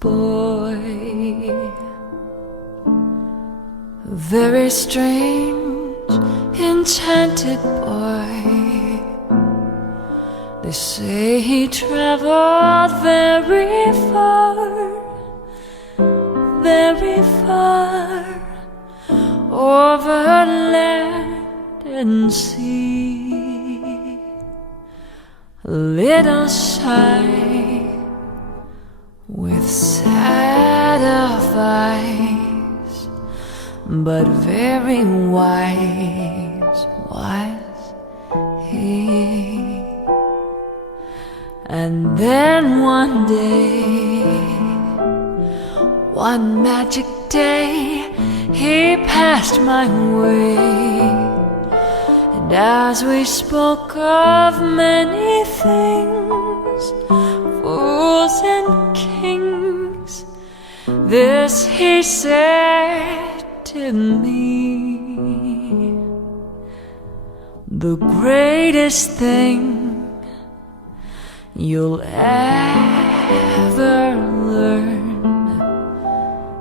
boy, a very strange, enchanted boy. They say he traveled very far, very far, over land and sea. A little shy, with sad of eyes, but very wise was he. And then one day, one magic day, he passed my way. And as we spoke of many things, fools and kings, this he said to me: the greatest thing you'll ever learn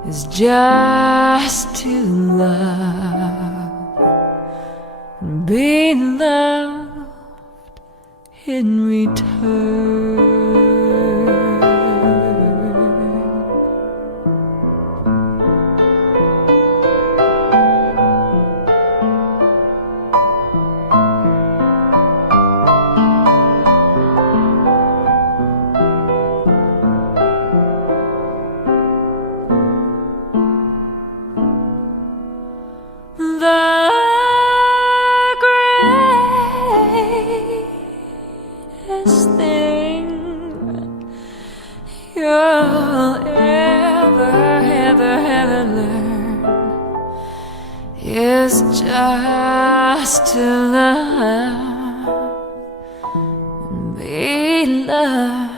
is just to love and be loved in return. The greatest thing you'll ever learn is just to love and be loved